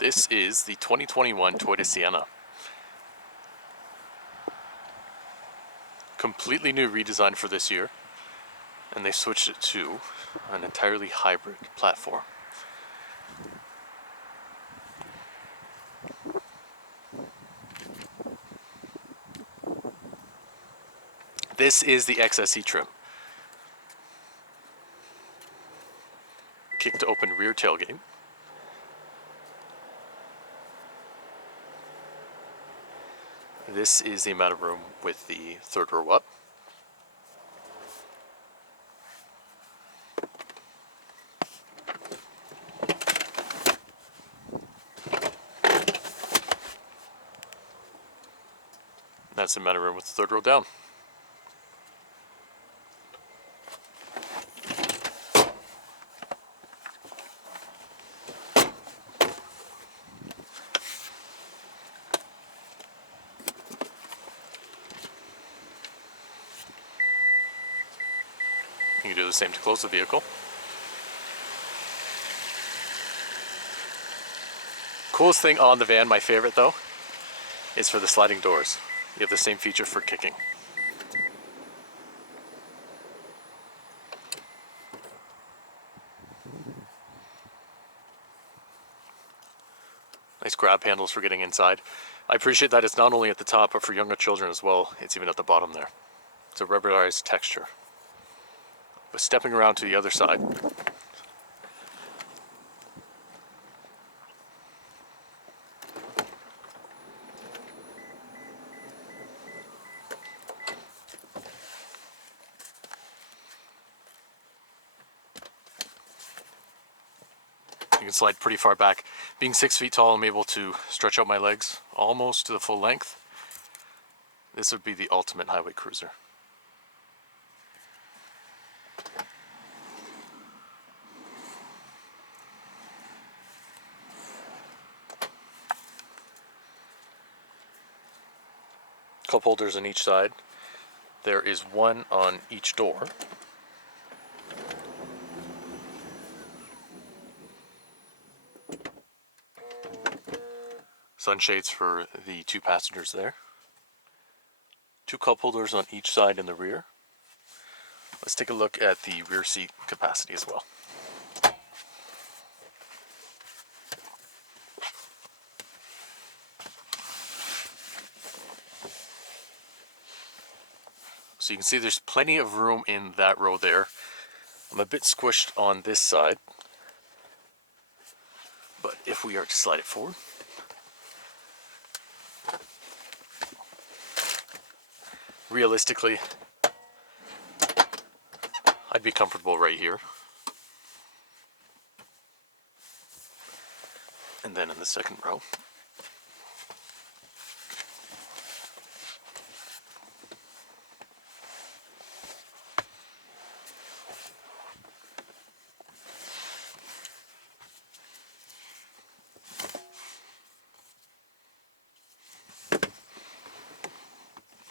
This is the 2021 Toyota Sienna. Completely new redesign for this year, and they switched it to an entirely hybrid platform. This is the XSE trim. Kick to open rear tailgate. This is the amount of room with the third row up. That's the amount of room with the third row down. You can do the same to close the vehicle. Coolest thing on the van, my favorite though, is for the sliding doors. You have the same feature for kicking. Nice grab handles for getting inside. I appreciate that it's not only at the top, but for younger children as well, it's even at the bottom there. It's a rubberized texture. But stepping around to the other side, you can slide pretty far back. Being 6 feet tall, I'm able to stretch out my legs almost to the full length. This would be the ultimate highway cruiser. Cup holders on each side. There is one on each door. Sunshades for the two passengers there. Two cup holders on each side in the rear. Let's take a look at the rear seat capacity as well. So you can see there's plenty of room in that row there. I'm a bit squished on this side, but if we are to slide it forward, realistically, I'd be comfortable right here. And then in the second row,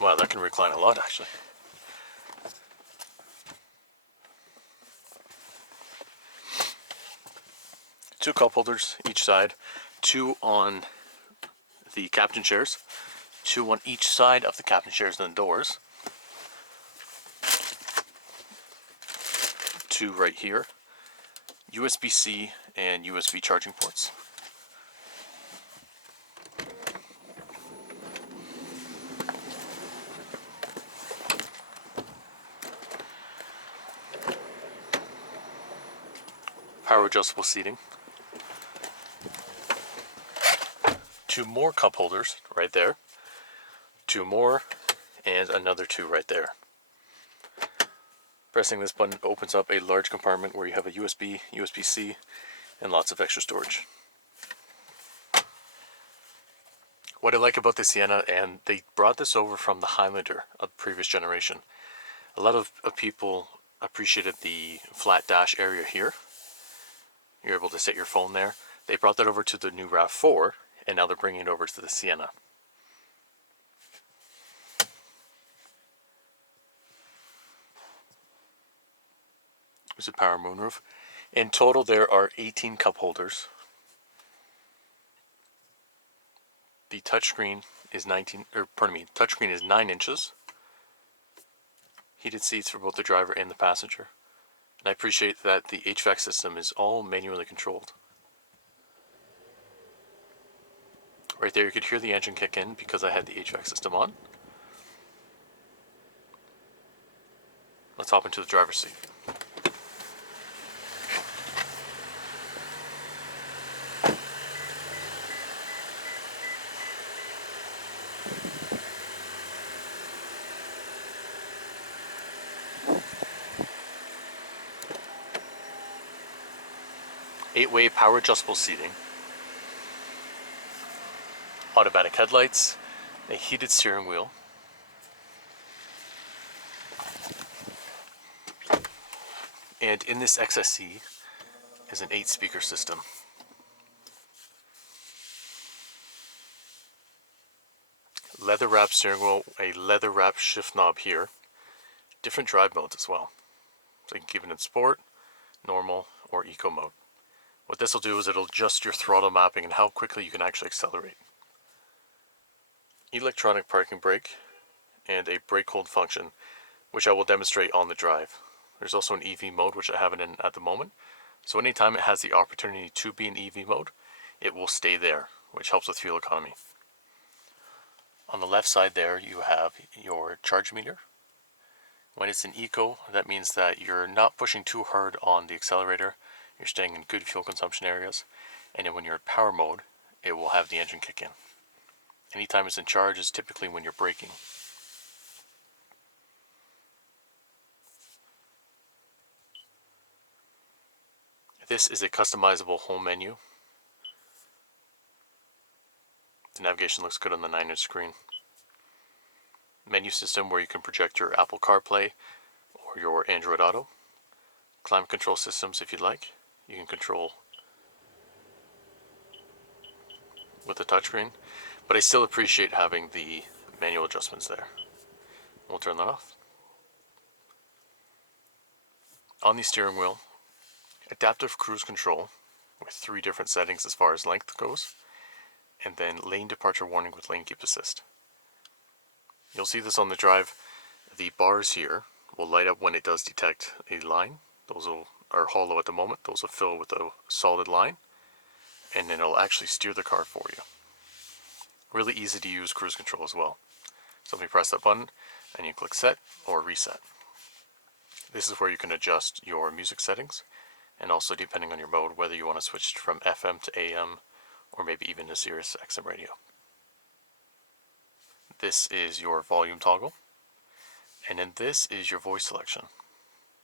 wow, that can recline a lot actually. Two cup holders each side, two on the captain chairs, two on each side of the captain chairs and the doors, two right here, USB-C and USB charging ports. Power adjustable seating. Two more cup holders right there, two more, and another two right there. Pressing this button opens up a large compartment where you have a USB, USB-C, and lots of extra storage. What I like about the Sienna, and they brought this over from the Highlander of the previous generation. A lot of people appreciated the flat dash area here. You're able to set your phone there. They brought that over to the new RAV4, and now they're bringing it over to the Sienna. There's a power moonroof. In total, there are 18 cup holders. The touchscreen is 9 inches. Heated seats for both the driver and the passenger. And I appreciate that the HVAC system is all manually controlled. Right there you could hear the engine kick in because I had the HVAC system on. Let's hop into the driver's seat. Eight-way power adjustable seating, automatic headlights, a heated steering wheel, and in this XSE is an 8-speaker system. Leather wrap steering wheel, a leather wrap shift knob here, different drive modes as well. So you can keep it in sport, normal, or eco mode. What this will do is it'll adjust your throttle mapping and how quickly you can actually accelerate. Electronic parking brake and a brake hold function, which I will demonstrate on the drive. There's also an EV mode, which I haven't in at the moment. So anytime it has the opportunity to be in EV mode, it will stay there, which helps with fuel economy. On the left side there, you have your charge meter. When it's in eco, that means that you're not pushing too hard on the accelerator. You're staying in good fuel consumption areas. And then when you're in power mode, it will have the engine kick in. Anytime it's in charge is typically when you're braking. This is a customizable home menu. The navigation looks good on the 9-inch screen. Menu system where you can project your Apple CarPlay or your Android Auto. Climate control systems if you'd like. You can control with the touchscreen, but I still appreciate having the manual adjustments there. We'll turn that off. On the steering wheel, adaptive cruise control with 3 different settings as far as length goes, and then lane departure warning with lane keep assist. You'll see this on the drive. The bars here will light up when it does detect a line. Those are hollow at the moment. Those will fill with a solid line, and then it'll actually steer the car for you. Really easy to use cruise control as well. Simply press that button and you click set or reset. This is where you can adjust your music settings, and also depending on your mode, whether you want to switch from FM to AM or maybe even to Sirius XM radio. This is your volume toggle, and then this is your voice selection.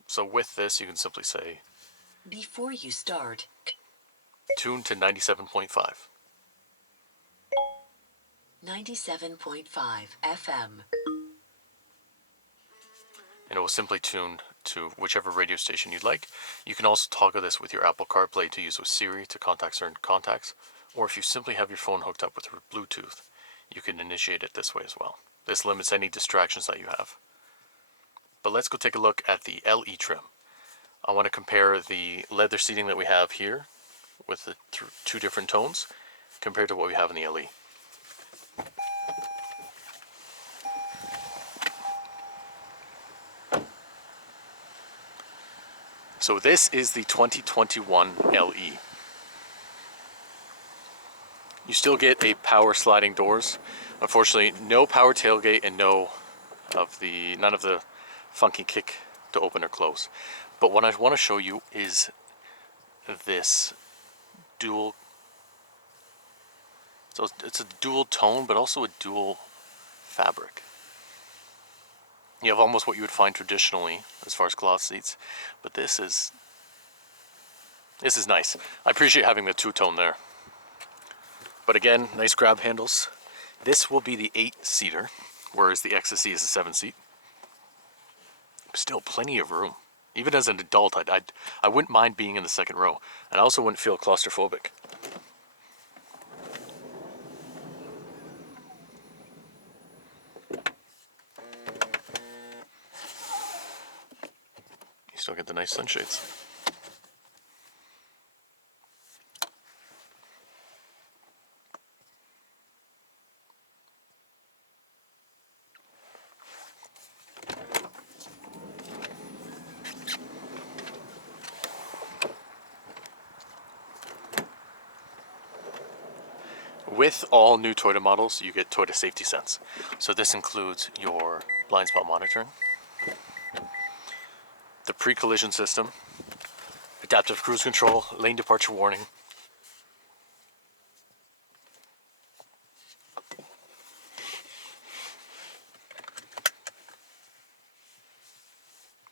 So with this you can simply say, before you start, tune to 97.5. 97.5 FM. And it will simply tune to whichever radio station you'd like. You can also toggle this with your Apple CarPlay to use with Siri to contact certain contacts, or if you simply have your phone hooked up with Bluetooth, you can initiate it this way as well. This limits any distractions that you have. But let's go take a look at the LE trim. I want to compare the leather seating that we have here with the 2 different tones compared to what we have in the LE. So this is the 2021 LE. You still get a power sliding doors. Unfortunately, no power tailgate and none of the funky kick to open or close. But what I want to show you is this dual. So it's a dual tone, but also a dual fabric. You have almost what you would find traditionally as far as cloth seats, but this is nice. I appreciate having the 2-tone there. But again, nice grab handles. This will be the 8-seater, whereas the XSE is a 7-seat. Still plenty of room. Even as an adult, I wouldn't mind being in the second row, and I also wouldn't feel claustrophobic. You still get the nice sunshades. With all new Toyota models, you get Toyota Safety Sense. So this includes your blind spot monitoring, the pre-collision system, adaptive cruise control, lane departure warning,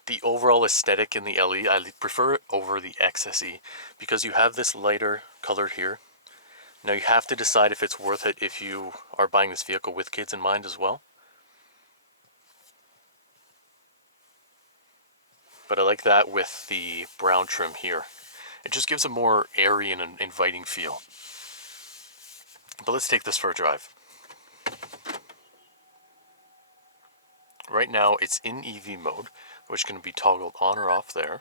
the overall aesthetic in the LE, I prefer it over the XSE because you have this lighter color here. Now you have to decide if it's worth it if you are buying this vehicle with kids in mind as well. But I like that with the brown trim here. It just gives a more airy and an inviting feel. But let's take this for a drive. Right now it's in EV mode, which can be toggled on or off there.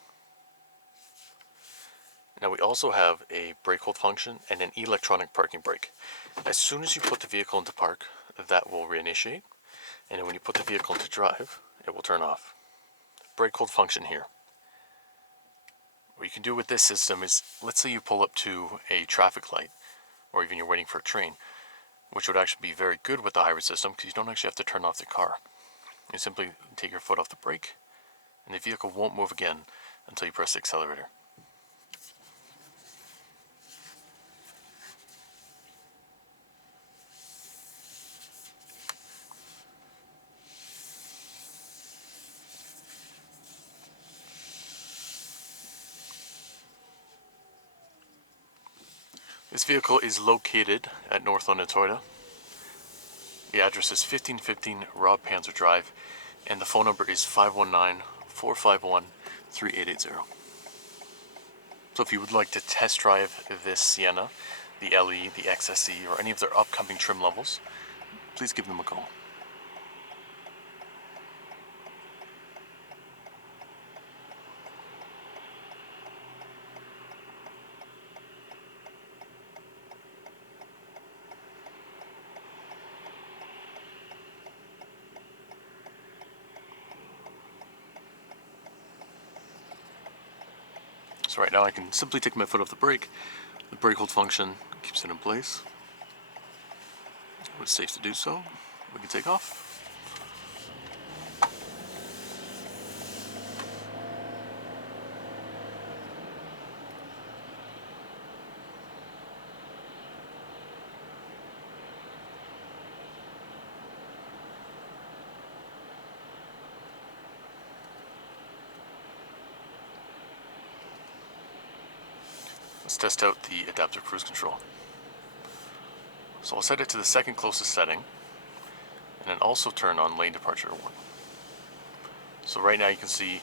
Now we also have a brake hold function and an electronic parking brake. As soon as you put the vehicle into park, that will reinitiate, and then when you put the vehicle into drive, it will turn off. Brake hold function here. What you can do with this system is, let's say you pull up to a traffic light, or even you're waiting for a train, which would actually be very good with the hybrid system because you don't actually have to turn off the car. You simply take your foot off the brake, and the vehicle won't move again until you press the accelerator. This vehicle is located at North London Toyota. The address is 1515 Rob Panzer Drive, and the phone number is 519-451-3880. So if you would like to test drive this Sienna, the LE, the XSE, or any of their upcoming trim levels, please give them a call. So right now I can simply take my foot off the brake. The brake hold function keeps it in place. When it's safe to do so, we can take off. Let's test out the adaptive cruise control. So I'll set it to the second closest setting, and then also turn on lane departure warning. So right now you can see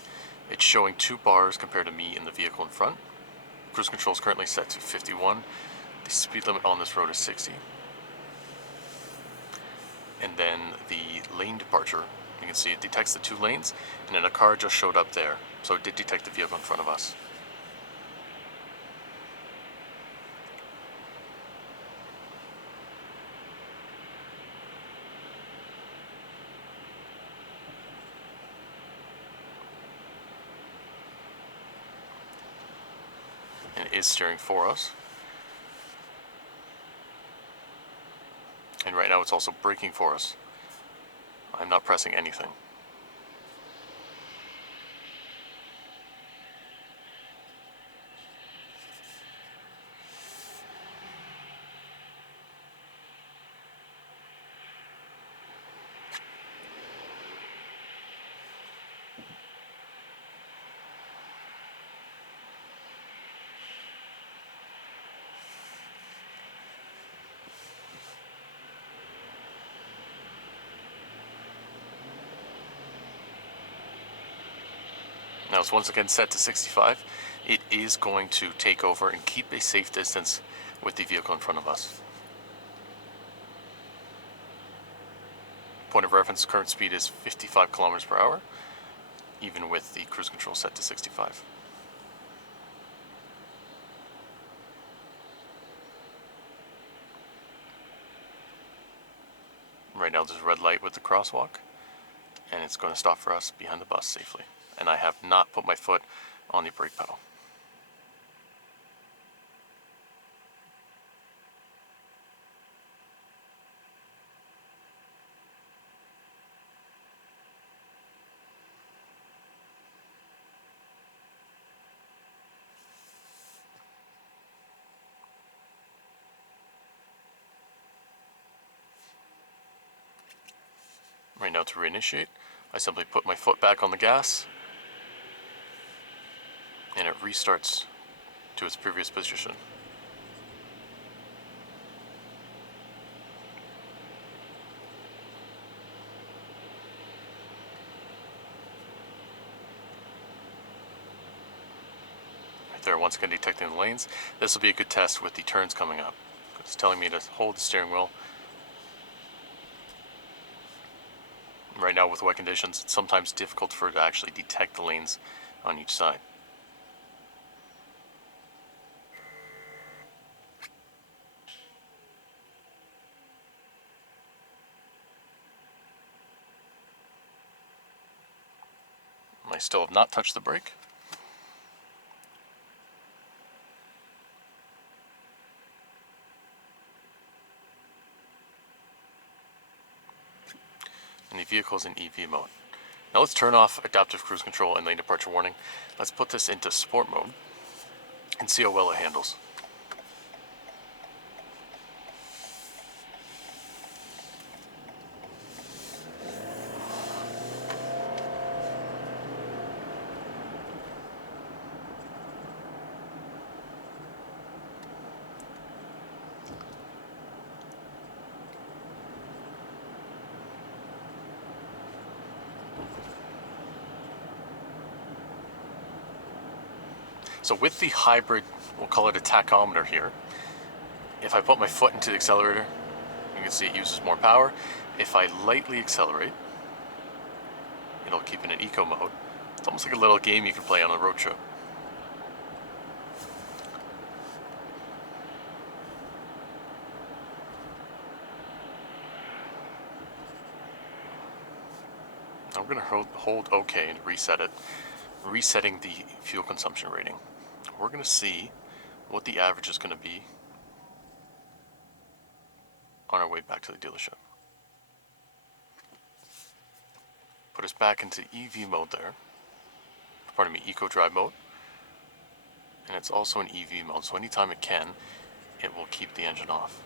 it's showing 2 bars compared to me in the vehicle in front. Cruise control is currently set to 51. The speed limit on this road is 60. And then the lane departure, you can see it detects the 2 lanes, and then a car just showed up there. So it did detect the vehicle in front of us. And it is steering for us. And right now it's also braking for us. I'm not pressing anything. Now it's once again set to 65. It is going to take over and keep a safe distance with the vehicle in front of us. Point of reference, current speed is 55 kilometers per hour, even with the cruise control set to 65. Right now there's a red light with the crosswalk, and it's going to stop for us behind the bus safely. And I have not put my foot on the brake pedal. Right now to reinitiate, I simply put my foot back on the gas and it restarts to its previous position. Right there, once again detecting the lanes. This will be a good test with the turns coming up. It's telling me to hold the steering wheel. Right now with wet conditions, it's sometimes difficult for it to actually detect the lanes on each side. I still have not touched the brake. And the vehicle is in EV mode. Now let's turn off adaptive cruise control and lane departure warning. Let's put this into sport mode and see how well it handles. So with the hybrid, we'll call it a tachometer here, if I put my foot into the accelerator, you can see it uses more power. If I lightly accelerate, it'll keep in an eco mode. It's almost like a little game you can play on a road trip. I'm going to hold OK and reset it, resetting the fuel consumption rating. We're going to see what the average is going to be on our way back to the dealership. Put us back into EV mode there. Pardon me, Eco Drive mode. And it's also in EV mode, so anytime it can, it will keep the engine off.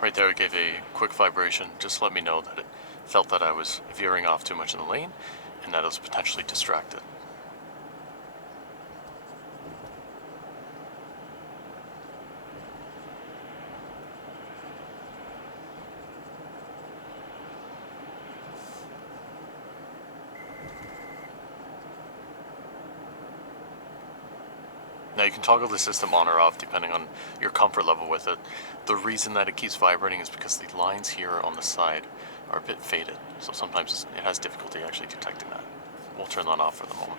Right there, it gave a quick vibration, just to let me know that it felt that I was veering off too much in the lane and that I was potentially distracted. Now you can toggle the system on or off depending on your comfort level with it. The reason that it keeps vibrating is because the lines here on the side are a bit faded, so sometimes it has difficulty actually detecting that. We'll turn that off for the moment.